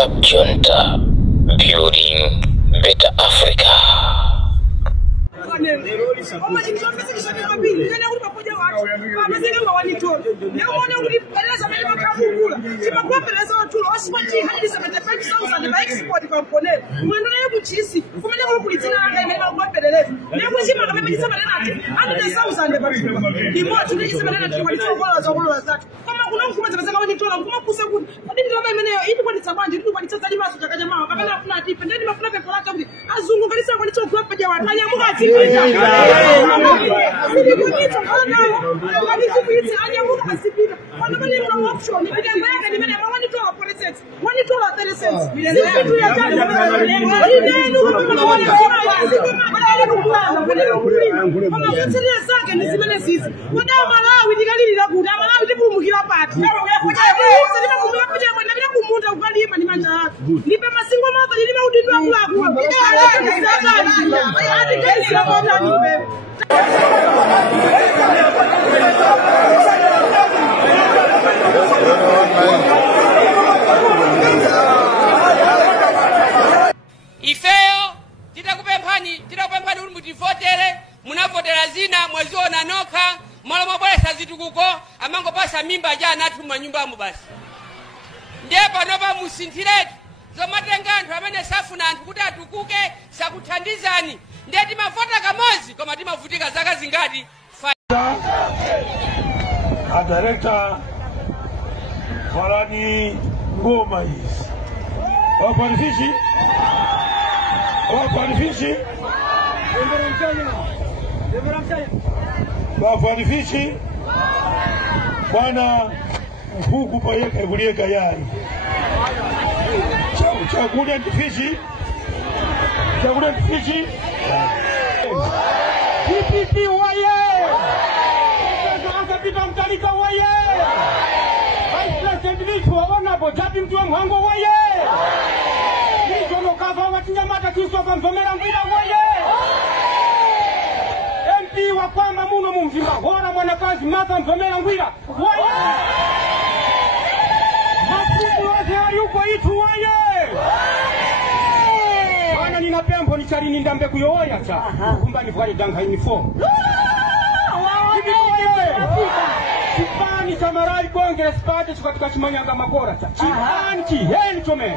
Stop Junta, building better Africa. Ifeo titakupemphani uri mutivotere munavotera zina mwezi onanoka mala mabwesa zitukuko amango pasa mimba jana atu manyumbamo basi ndiye panopa musinthireti zomatenga anthu amene safuna anthu kuti atukuke sakuthandizani ndiye timavota kamozi koma timavutika zaka zingati a director Farani Ngoma hizi wafanifishi bwana mfuku payeka kulieka yai chakula ndifishi PPP waye Pita Mtalika waye Vice President Licho wabonabo Jabi Mtuwe Mhango waye Licho Lokava Watinyamata Christopher Mzomera Mbida waye MP wakwamba muno mumzimba Hora mwanakazi Martha Mzomera Mbida waye Mafuku wase hayuko itu waye Wana nina pembo ni charini ndambe kuyoya cha Kumba ni fwaye danga uniform Chipani Samarai Congress Party katika Chimanyanga Makora cha Chipani Chiheni chome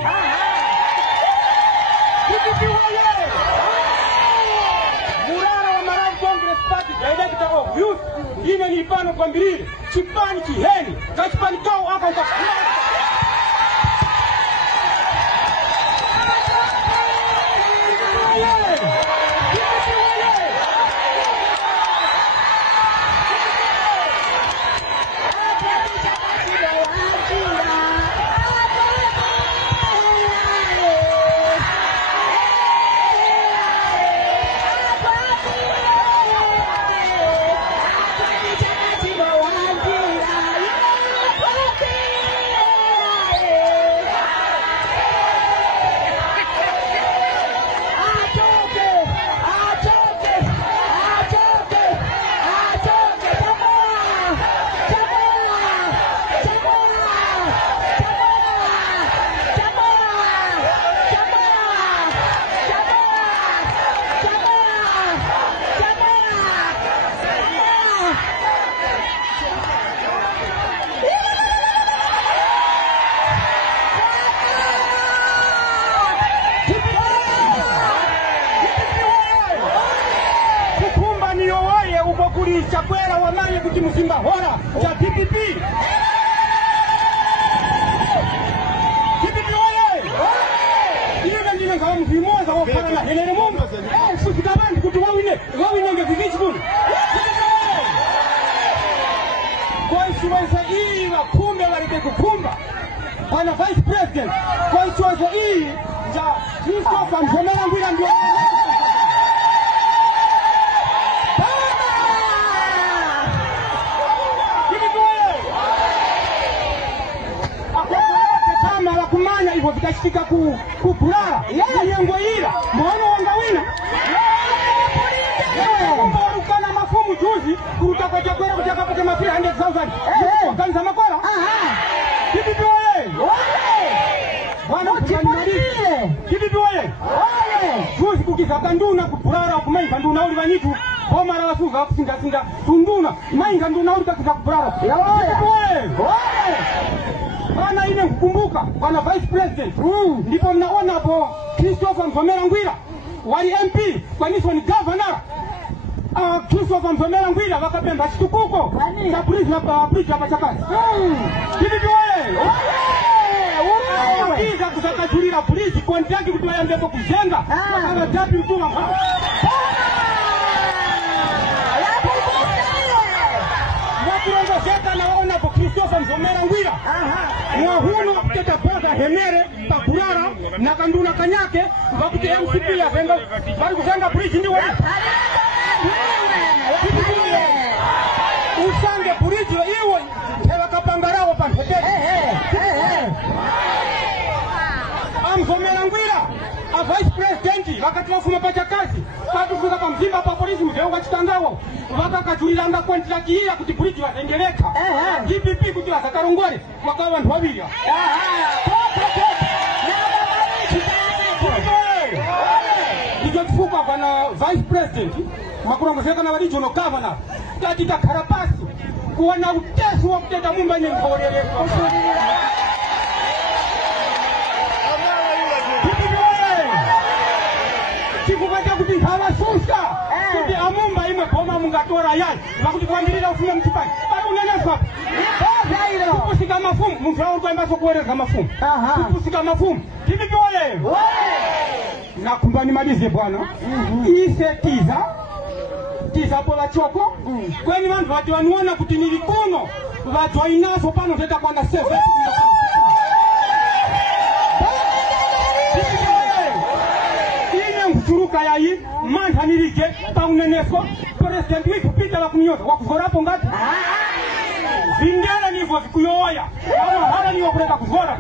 Murara wa Marai Congress Party Director of Youth Ine nipano kwa mbiriri Chipani Chiheni Kachipani kao aka uka Chakwera wamanye kuti muzimba hora cha PPP oye iye ndine ngawa mvimoza wofana na helele mungu usikitabandi kuti wawine ngevivichi kuno kwa isiweza hii wakumbe walite kukumba pana vice president kwa isiweza hii cha Christopher Mzomera Mbida ndio kumanya hivyo vikashika kupulala yengo ila mwana wangawina ukana mafumu juzi kurutaka chakwera kutaka pake mafira 100,000 wakanza makora PPP oye wana Juzi kukiza kanduna kupurara kumai kanduna uli vanyitu Homa la wasuza kusinga tunduna mai kanduna uli kakiza kupurara Bana ile kukumbuka bana vice president ndipo mnaona hapo Christopher Mvomera Ngwira wali MP kwa nini ni governor Christopher Mvomera Ngwira wakapemba chitukuko na police na bridge hapa chakani hivi wewe Kiza kusaka tulira polisi contract kutoa ndeko kujenga kana tapi mtuma Wakirongo zeta naona kwa Christopher Mvomera Ngwira Mwahuno kuteta boda Hemere Pakurara na Kanduna Kanyake wakute MCP ya venga bali kujenga polisi ndi wewe Usange polisi iwe hewa kapangarawo pa Mvomera Ngwira a vice president wakati wafuma pacha kazi patufika pa mzimba pa polisi mzee wachitangawo wakakatulilanga contract hii ya kuti polisi watengeleka DPP kuti wasakarongore wakawa vantu waviri ndichotifuka pana vice president makurongozeka na regional governor tatita karapasi kuona utesi wa kuteta mumba nyenkorere Chikupata kuti hawasusa kuti amumba imwe boma mungatora yani vakuti kwambirira ufume mchipani bado uneneswa kupusika mafumu muntu aurikuemba sokuwereza mafumu kupusika mafumu tivi viole nakumbani malize bwana ise tiza pola choko kweni vantu vati vaniona kuti nilikuno vatu wainaso pano zeta kwa na sefa Churuka ya hii manta nilije pa unenesko president wiki pita la kunyoza wakuvora hapo ngapi vingera nivo vikuyoya kama hala ni wakuleta kuvora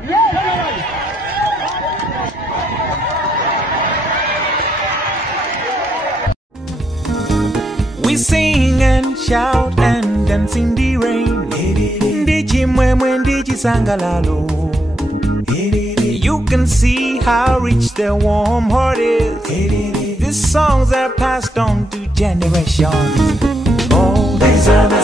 We sing and shout and dance in the rain Ndichi mwemwe ndichi sangalalo You can see how rich their warm heart is. These songs are passed on to generations. Oh, these are the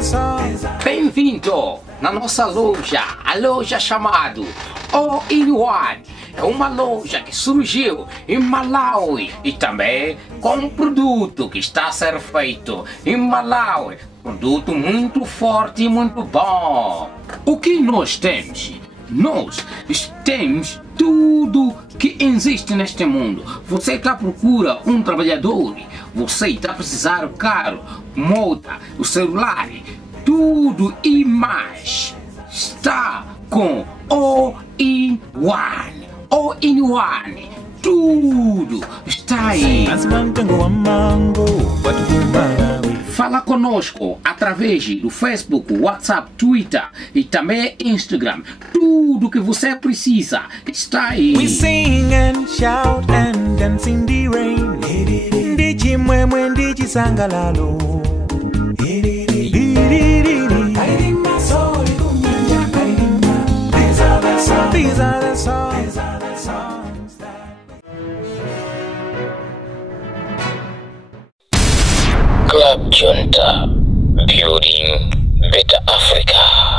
songs. Bem-vindo na nossa loja, a loja chamada All in One. É uma loja que surgiu em Malawi e também com um produto que está a ser feito em Malawi. Produto muito forte e muito bom. O que nós temos? Nós temos tudo que existe neste mundo. Você está à procura um trabalhador, você está a precisar de carro, moto, o celular, tudo e mais está com All in One. All in One, tudo está aí. Fala conosco através do Facebook, WhatsApp, Twitter e também Instagram. Tudo que você precisa está aí. We sing and shout and dance in the rain. Ndichi mwemwe ndichi sangalalo. These are the songs. Club Junta, building better Africa.